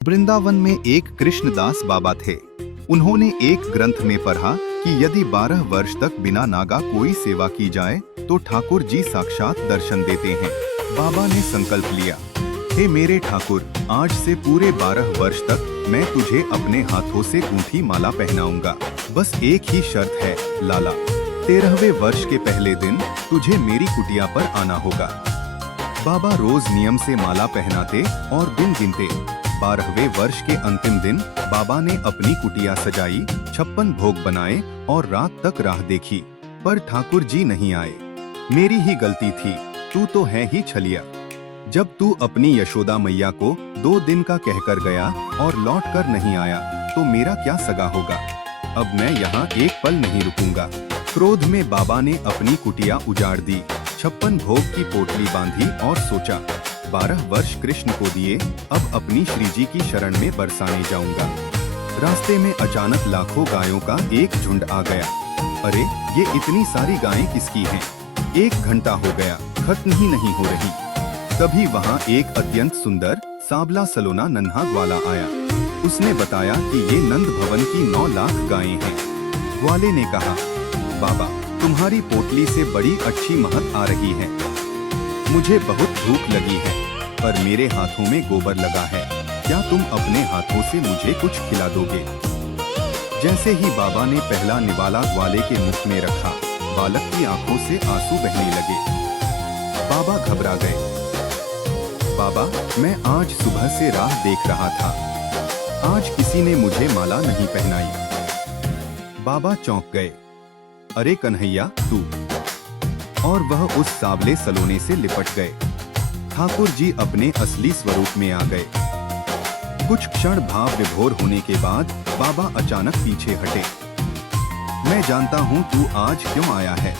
वृंदावन में एक कृष्णदास बाबा थे। उन्होंने एक ग्रंथ में पढ़ा कि यदि 12 वर्ष तक बिना नागा कोई सेवा की जाए तो ठाकुर जी साक्षात दर्शन देते हैं। बाबा ने संकल्प लिया, हे मेरे ठाकुर, आज से पूरे 12 वर्ष तक मैं तुझे अपने हाथों से गूंथी माला पहनाऊंगा। बस एक ही शर्त है लाला, 13वें वर्ष के पहले दिन तुझे मेरी कुटिया पर आना होगा। बाबा रोज नियम से माला पहनाते और दिन गिनते। 12वें वर्ष के अंतिम दिन बाबा ने अपनी कुटिया सजाई, 56 भोग बनाए और रात तक राह देखी, पर ठाकुर जी नहीं आए। मेरी ही गलती थी, तू तो है ही छलिया। जब तू अपनी यशोदा मैया को 2 दिन का कहकर गया और लौट कर नहीं आया तो मेरा क्या सगा होगा। अब मैं यहाँ एक पल नहीं रुकूंगा। क्रोध में बाबा ने अपनी कुटिया उजाड़ दी, 56 भोग की पोटली बांधी और सोचा, 12 वर्ष कृष्ण को दिए, अब अपनी श्री जी की शरण में बरसाने जाऊंगा। रास्ते में अचानक लाखों गायों का एक झुंड आ गया। अरे ये इतनी सारी गायें किसकी हैं? 1 घंटा हो गया, खत्म ही नहीं हो रही। तभी वहाँ एक अत्यंत सुंदर सांवला सलोना नन्हा ग्वाला आया। उसने बताया कि ये नंद भवन की 9 लाख गायें हैं। ग्वाले ने कहा, बाबा तुम्हारी पोटली से बड़ी अच्छी महक आ रही है। मुझे बहुत भूख लगी है, पर मेरे हाथों में गोबर लगा है। क्या तुम अपने हाथों से मुझे कुछ खिला दोगे? जैसे ही बाबा ने पहला निवाला ग्वाले के मुख में रखा, बालक की आंखों से आंसू बहने लगे। बाबा घबरा गए। बाबा, मैं आज सुबह से राह देख रहा था, आज किसी ने मुझे माला नहीं पहनाई। बाबा चौंक गए। अरे कन्हैया तू! और वह उस सांवले सलोने से लिपट गए। ठाकुर जी अपने असली स्वरूप में आ गए। कुछ क्षण भाव विभोर होने के बाद बाबा अचानक पीछे हटे। मैं जानता हूँ तू आज क्यों आया है।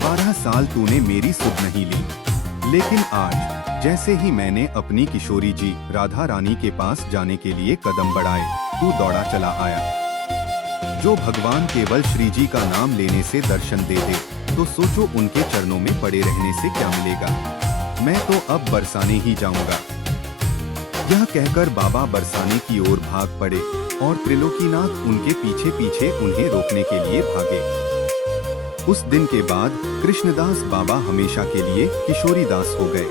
12 साल तूने मेरी सुध नहीं ली, लेकिन आज जैसे ही मैंने अपनी किशोरी जी राधा रानी के पास जाने के लिए कदम बढ़ाए, तू दौड़ा चला आया। जो भगवान केवल श्री जी का नाम लेने से दर्शन दे दे, तो सोचो उनके चरणों में पड़े रहने से क्या मिलेगा। मैं तो अब बरसाने ही जाऊंगा। यह कहकर बाबा बरसाने की ओर भाग पड़े और त्रिलोकीनाथ उनके पीछे पीछे उन्हें रोकने के लिए भागे। उस दिन के बाद कृष्णदास बाबा हमेशा के लिए किशोरीदास हो गए।